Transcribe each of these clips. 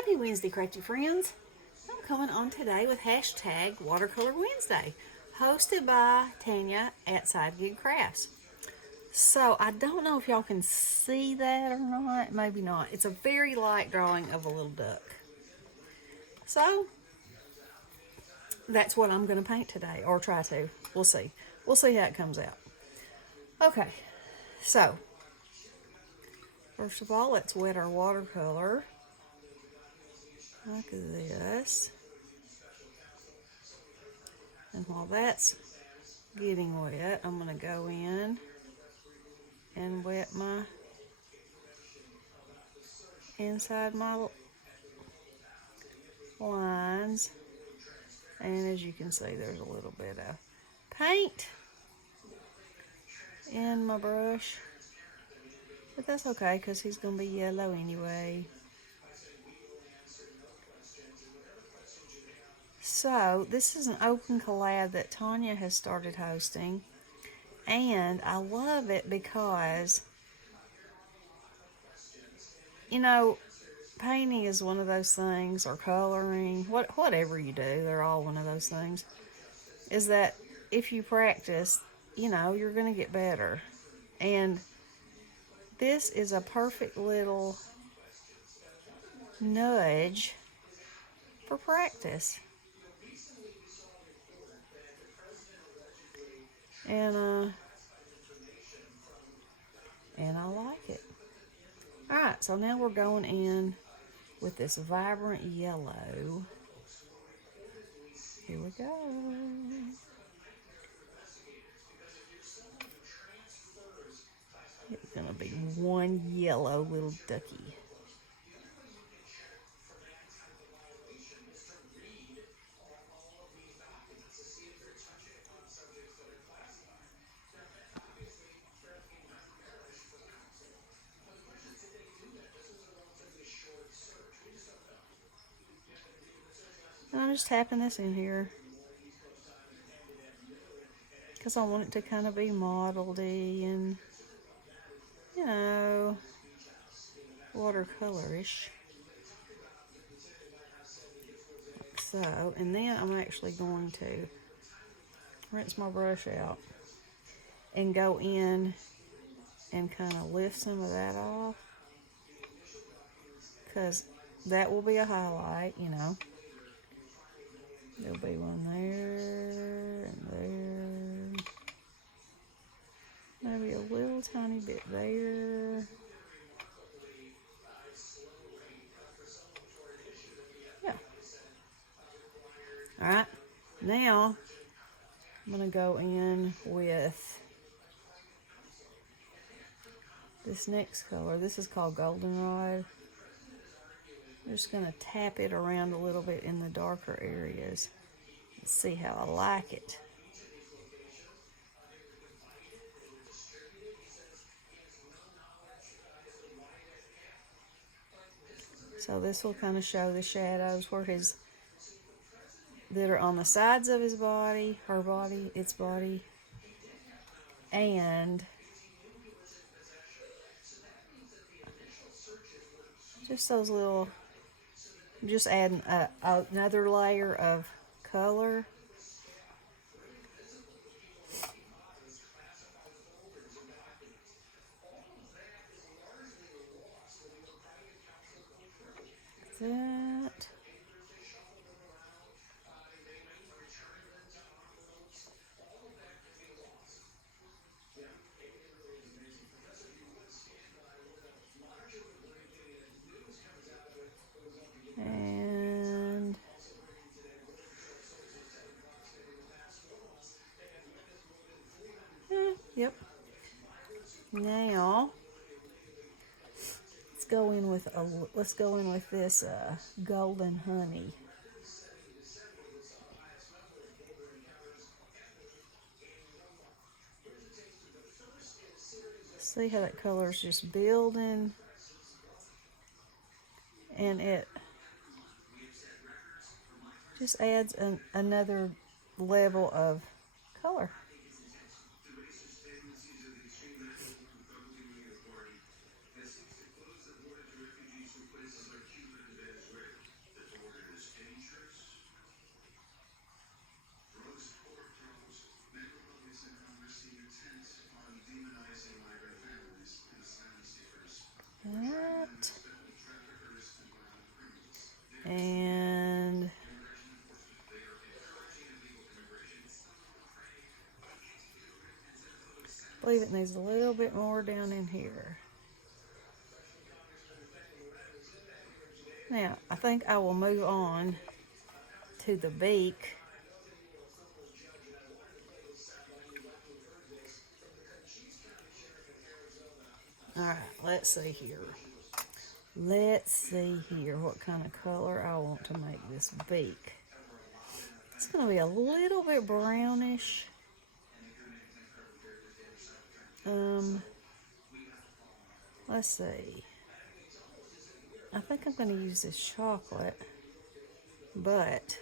Happy Wednesday, crafty friends. I'm coming on today with hashtag Watercolor Wednesday, hosted by Tanya at Gig Crafts. So I don't know if y'all can see that or not, maybe not. It's a very light drawing of a little duck. So that's what I'm going to paint today, or try to. We'll see. We'll see how it comes out. Okay, so first of all, let's wet our watercolor like this. And while that's getting wet, I'm going to go in and wet my inside my lines. And as you can see, there's a little bit of paint in my brush. But that's okay, because he's going to be yellow anyway. So, this is an open collab that Tanya has started hosting. And I love it because, you know, painting is one of those things, or coloring, whatever you do, they're all one of those things, is that if you practice, you know, you're going to get better. And this is a perfect little nudge for practice. And I like it. Alright, so now we're going in with this vibrant yellow. Here we go. It's gonna be one yellow little ducky. And I'm just tapping this in here because I want it to kind of be mottledy and, you know, watercolorish. Like so. And then I'm actually going to rinse my brush out and go in and kind of lift some of that off, because that will be a highlight, you know. There'll be one there and there. Maybe a little tiny bit there. Yeah. Alright, now I'm going to go in with this next color. This is called Goldenrod. I'm just going to tap it around a little bit in the darker areas and see how I like it. So this will kind of show the shadows where that are on the sides of his body, her body, its body, and just those little, just adding another layer of color. That. And yep. Now let's go in with this golden honey. See how that color is just building, and it just adds another level of color. believe it needs a little bit more down in here. Now, I think I will move on to the beak. Alright, let's see here. Let's see here what kind of color I want to make this beak. It's going to be a little bit brownish. Let's see. I think I'm going to use this chocolate, but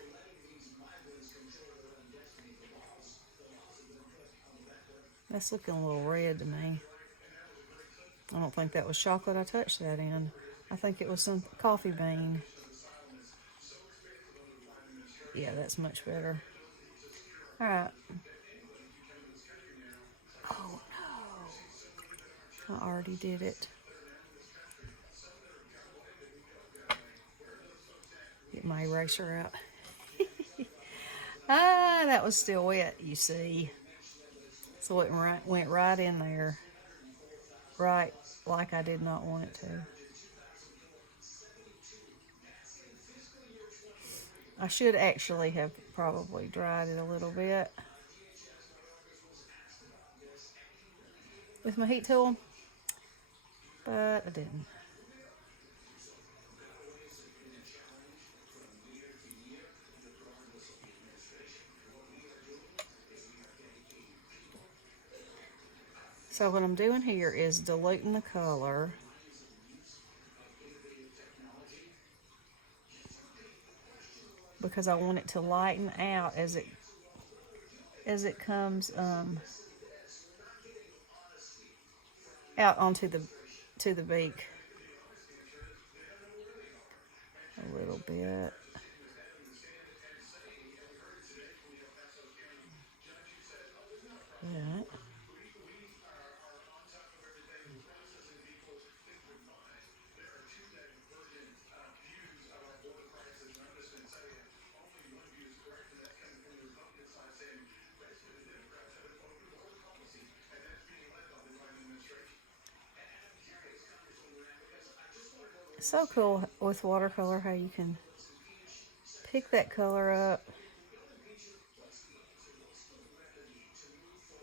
that's looking a little red to me. I don't think that was chocolate I touched that in. I think it was some coffee bean. Yeah, that's much better. All right. Oh no, I already did it. Get my eraser out. That was still wet, you see. So it went right in there. Right like I did not want it to. I should actually have probably dried it a little bit with my heat tool, but I didn't. So what I'm doing here is diluting the color. Because I want it to lighten out as it comes out onto the beak. A little bit. Yeah. It's so cool with watercolor how you can pick that color up,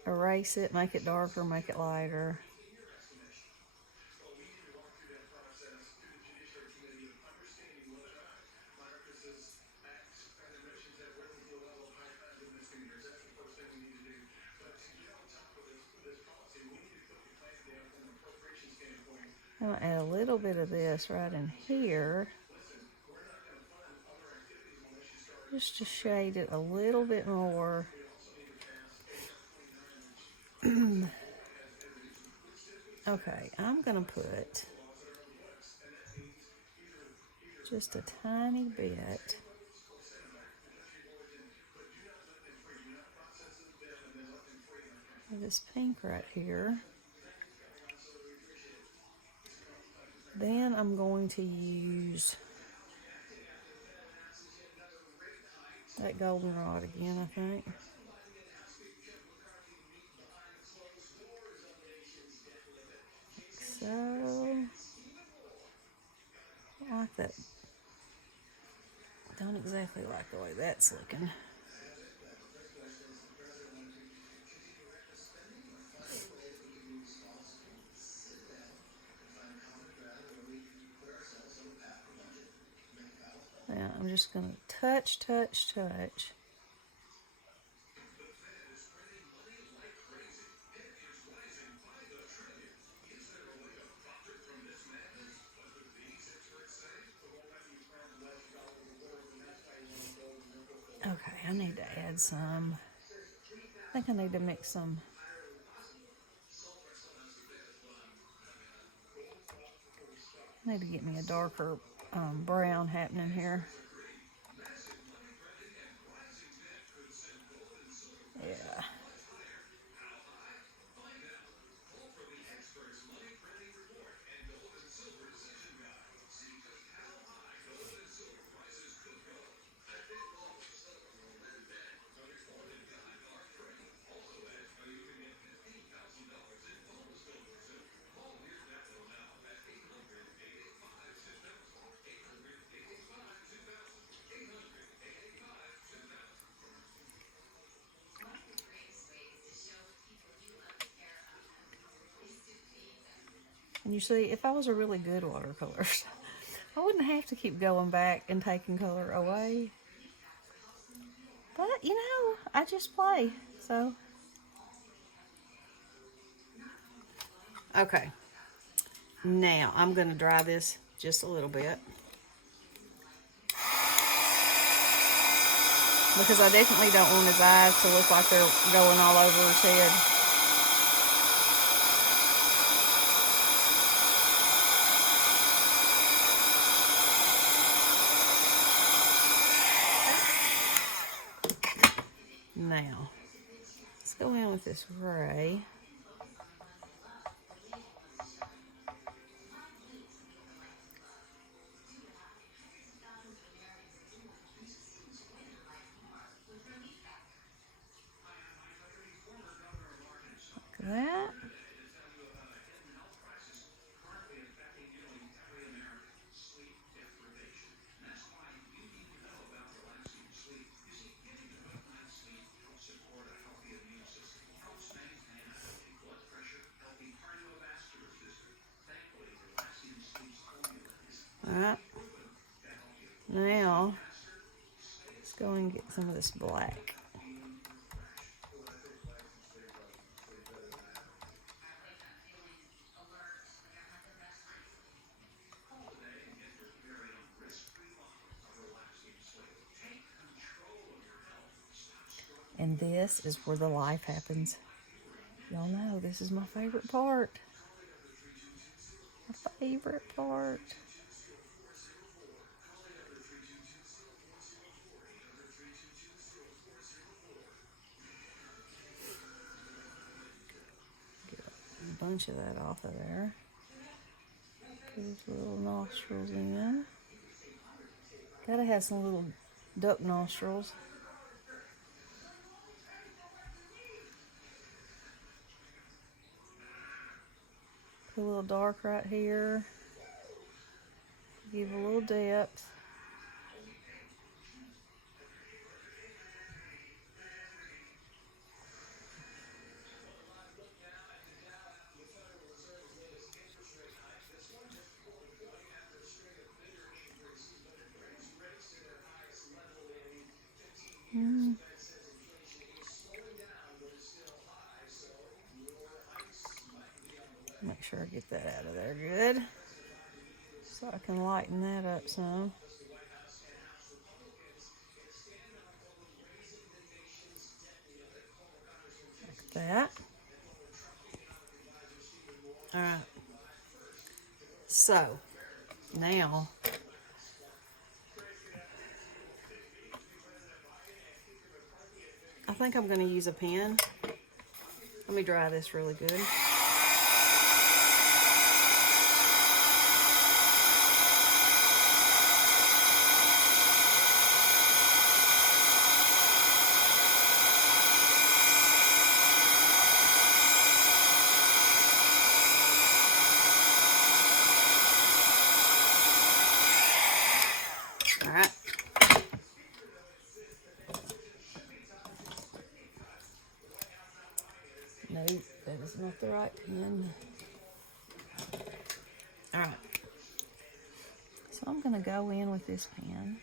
erase it, make it darker, make it lighter. I'm going to add a little bit of this right in here, just to shade it a little bit more. Okay, I'm going to put just a tiny bit of this pink right here. Then I'm going to use that goldenrod again, I think. Like so. I like that. Don't exactly like the way that's looking. Now I'm just going to touch. Okay, I need to add some. I think I need to mix some. I need to get me a darker brown happening here. Yeah. And you see, if I was a really good watercolorist, I wouldn't have to keep going back and taking color away. But, you know, I just play, so. Okay. Now, I'm going to dry this just a little bit. Because I definitely don't want his eyes to look like they're going all over his head. Now, let's go in with this gray. Like that. Alright, now let's go and get some of this black. And this is where the life happens. Y'all know this is my favorite part. My favorite part. A bunch of that off of there. Put his little nostrils in. Gotta have some little duck nostrils. Put a little dark right here. Give a little depth. Make sure I get that out of there good. So I can lighten that up some. Like that. Alright. So, now I think I'm going to use a pen. Let me dry this really good. Alright. No, that is not the right pen. Alright. So I'm going to go in with this pen.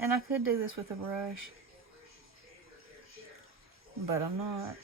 And I could do this with a brush, but I'm not.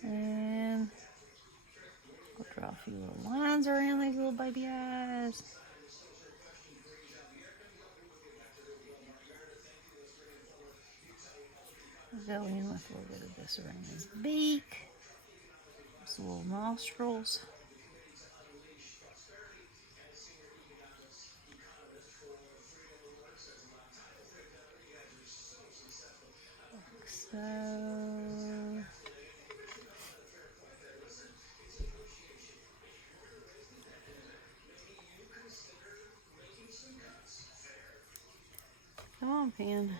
And I'll draw a few little lines around these little baby eyes. Go in with a little bit of this around his beak. His little nostrils. Like so. Come on, pen.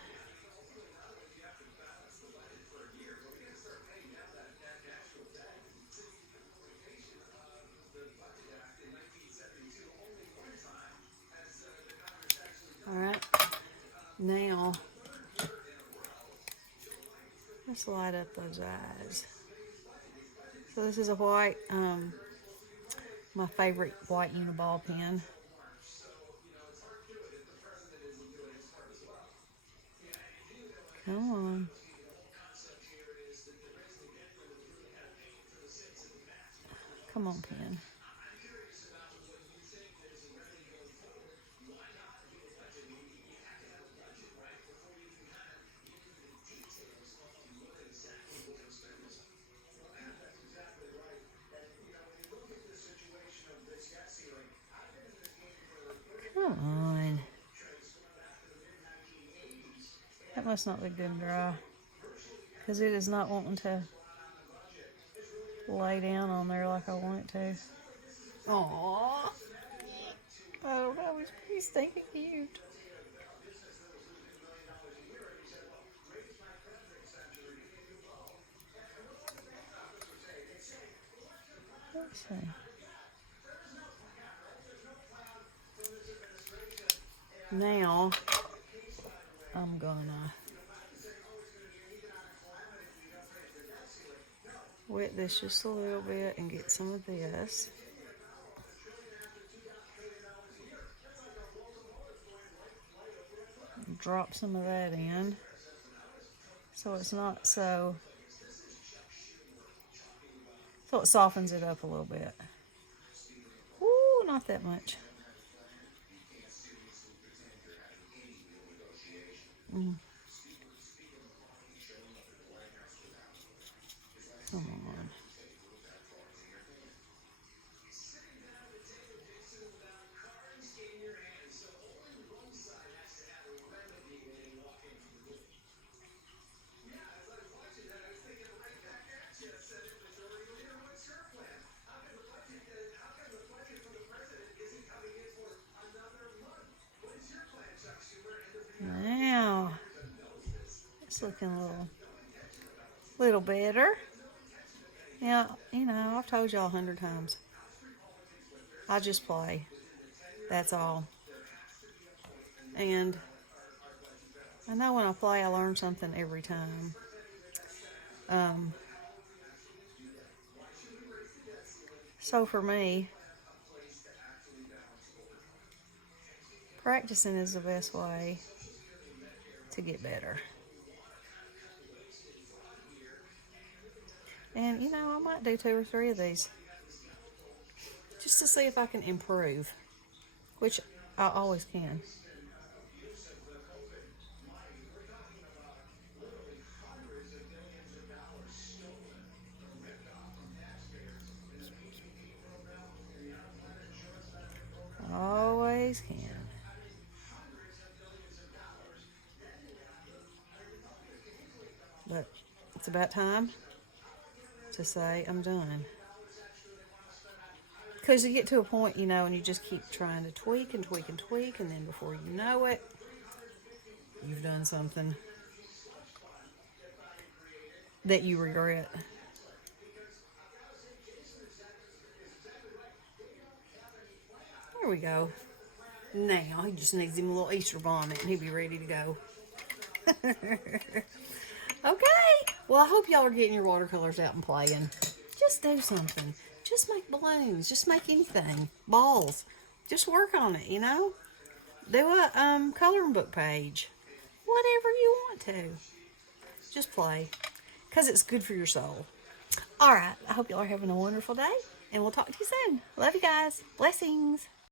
Alright, now let's light up those eyes. So this is a white, my favorite white Uniball pen. Come on. Come on, pen. Come on. That must not be good and dry, because it is not wanting to lay down on there like I want it to. Aww. Oh no, he's stinking cute. Let's see. Now, I'm gonna wet this just a little bit and get some of this. Drop some of that in so it's not so it softens it up a little bit. Ooh, not that much. Come on. Now, it's looking a little better. Now, you know, I've told y'all 100 times. I just play. That's all. And I know when I play, I learn something every time. So for me, practicing is the best way to get better. And, you know, I might do 2 or 3 of these just to see if I can improve, which I always can. Always can. But it's about time to say I'm done. Because you get to a point, you know, and you just keep trying to tweak and tweak and tweak, and then before you know it, you've done something that you regret. There we go. Now, he just needs him a little Easter vomit, and he'll be ready to go. Okay. Well, I hope y'all are getting your watercolors out and playing. Just do something. Just make balloons. Just make anything. Balls. Just work on it, you know? Do a coloring book page. Whatever you want to. Just play. Because it's good for your soul. All right. I hope y'all are having a wonderful day. And we'll talk to you soon. Love you guys. Blessings.